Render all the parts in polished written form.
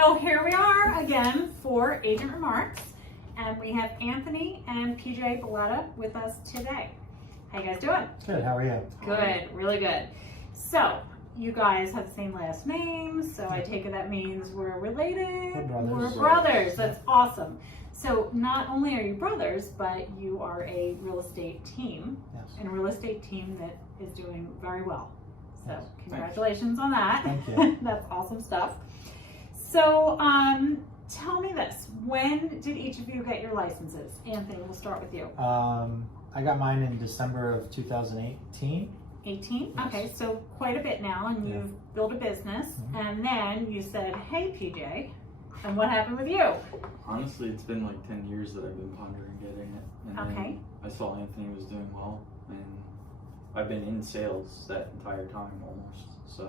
So here we are again for Agent Remarks, and we have Anthony and PJ Billetta with us today. How you guys doing? Good, how are you? Good, really good. So, you guys have the same last name, so I take it that means we're related. We're brothers. We're brothers, that's awesome. So not only are you brothers, but you are a real estate team, Yes. and a real estate team that is doing very well. So Yes. congratulations on that. Thank you. That's awesome stuff. So tell me this, when did each of you get your licenses? Anthony, we'll start with you. I got mine in December of 2018. 18? Yes. Okay, so quite a bit now, and Yeah. you've built a business, Mhm. and then you said, hey PJ, and what happened with you? Honestly, it's been like 10 years that I've been pondering getting it. And Okay. then I saw Anthony was doing well, and I've been in sales that entire time almost. So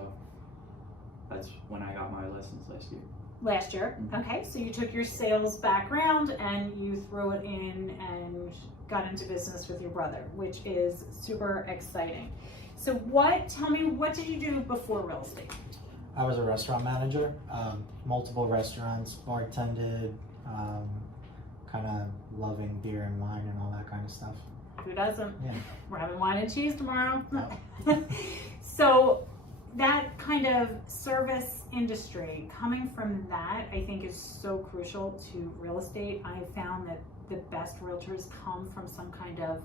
that's when I got my license last year. Last year. Mhm. Okay, so you took your sales background and you threw it in and got into business with your brother, which is super exciting. So tell me, what did you do before real estate? I was a restaurant manager, multiple restaurants, bartended, kind of loving beer and wine and all that kind of stuff. Who doesn't? Yeah. We're having wine and cheese tomorrow. Yeah. So that kind of service industry, coming from that, I think is so crucial to real estate. I found that the best realtors come from some kind of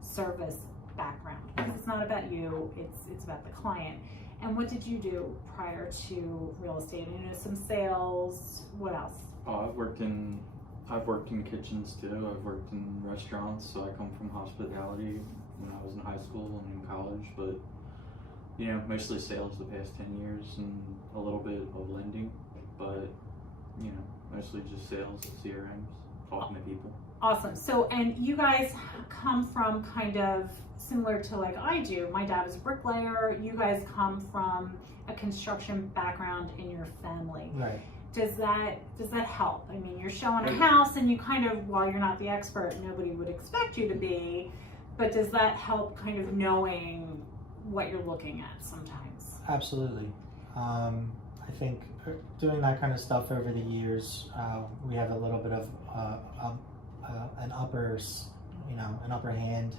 service background. Because it's not about you, it's about the client. And what did you do prior to real estate? You know, some sales, what else? Oh, I've worked in kitchens too. I've worked in restaurants, so I come from hospitality when I was in high school and in college. But you know, mostly sales the past 10 years and a little bit of lending. But you know, mostly just sales, CRMs, talking to people. Awesome. So, and you guys come from kind of similar to like I do. My dad was a bricklayer. You guys come from a construction background in your family. Right. Does that help? I mean, you're showing a house and you kind of, while you're not the expert, nobody would expect you to be, but does that help kind of knowing what you're looking at sometimes? Absolutely. I think doing that kind of stuff over the years, we have a little bit of an upper hand,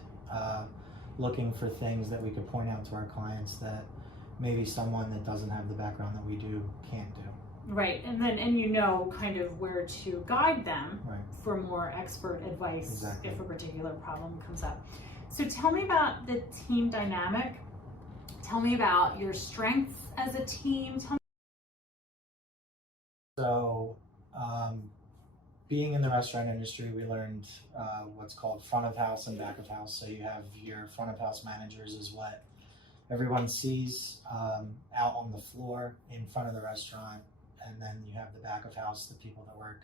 looking for things that we could point out to our clients that maybe someone that doesn't have the background that we do can't do. Right, and you know kind of where to guide them Right. for more expert advice. Exactly. If a particular problem comes up. So tell me about the team dynamic. Tell me about your strengths as a team. So, being in the restaurant industry, we learned what's called front of house and back of house. So you have your front of house managers is what everyone sees out on the floor in front of the restaurant. And then you have the back of house, the people that work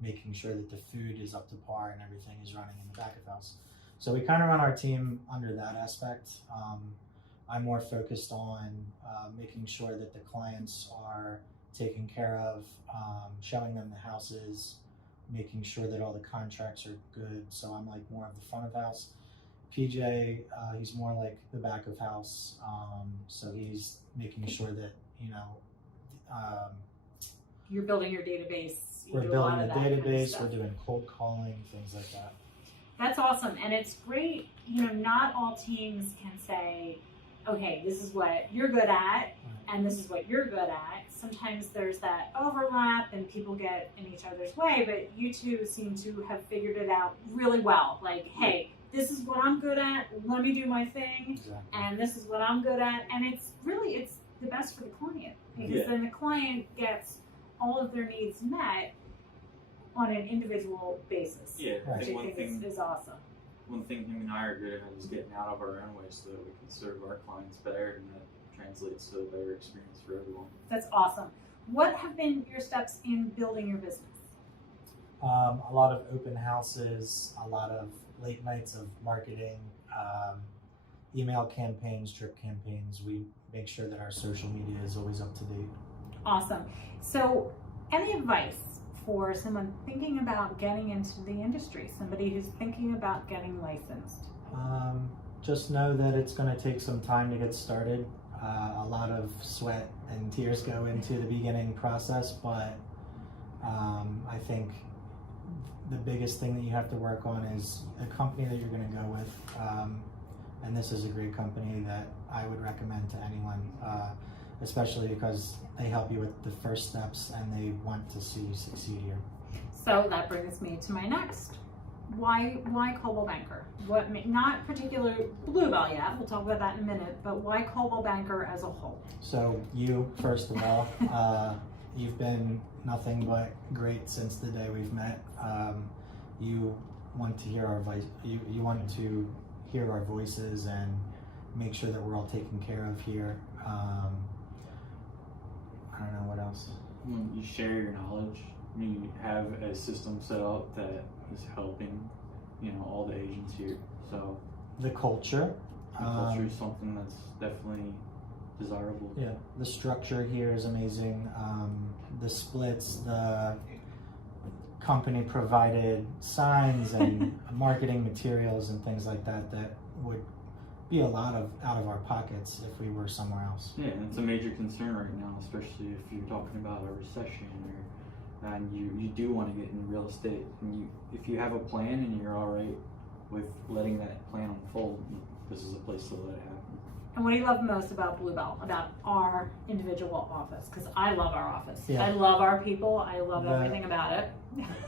making sure that the food is up to par and everything is running in the back of house. So we kind of run our team under that aspect. I'm more focused on making sure that the clients are taken care of, showing them the houses, making sure that all the contracts are good. So I'm like more of the front of house. PJ, he's more like the back of house. So he's making sure that, You're building your database. we're building the database, we're doing cold calling, things like that. That's awesome, and it's great. You know, not all teams can say, okay, this is what you're good at, and this is what you're good at. Sometimes there's that overlap and people get in each other's way, but you two seem to have figured it out really well. Like, hey, this is what I'm good at, let me do my thing, Exactly. and this is what I'm good at, and it's the best for the client, because then the client gets all of their needs met on an individual basis, Yeah, I which think I think is awesome. one thing him and I are good at is getting out of our own way so that we can serve our clients better, and that translates to a better experience for everyone. That's awesome. What have been your steps in building your business? A lot of open houses, a lot of late nights of marketing, email campaigns, drip campaigns. We make sure that our social media is always up to date. Awesome. So, any advice for someone thinking about getting into the industry, somebody who's thinking about getting licensed? Just know that it's going to take some time to get started. A lot of sweat and tears go into the beginning process, but I think the biggest thing that you have to work on is a company that you're going to go with. And this is a great company that I would recommend to anyone, especially because they help you with the first steps and they want to see you succeed here. So that brings me to my next. Why Coldwell Banker? Not particular Bluebell yet, we'll talk about that in a minute, but why Coldwell Banker as a whole? So you, first of all, you've been nothing but great since the day we've met. You want to hear our voice. You want to hear our voices and make sure that we're all taken care of here. I don't know what else. You share your knowledge. You have a system set up that is helping, all the agents here. So The culture. the culture is something that's definitely desirable. Yeah, the structure here is amazing. The splits, the company provided signs and marketing materials and things like that that would be a lot of out of our pockets if we were somewhere else. Yeah, and it's a major concern right now, especially if you're talking about a recession and you do want to get in real estate. And if you have a plan and you're all right with letting that plan unfold, this is a place to let it happen. And what do you love most about Bluebell, about our individual office? Because I love our office. Yeah. I love our people. I love everything about it.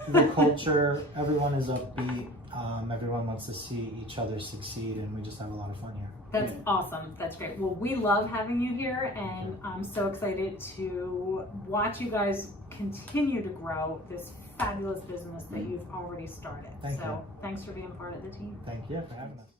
The culture, everyone is upbeat. Everyone wants to see each other succeed, and we just have a lot of fun here. That's awesome. That's great. Well, we love having you here, and I'm so excited to watch you guys continue to grow this fabulous business that you've already started. Thank you. Thanks for being part of the team. Thank you for having us.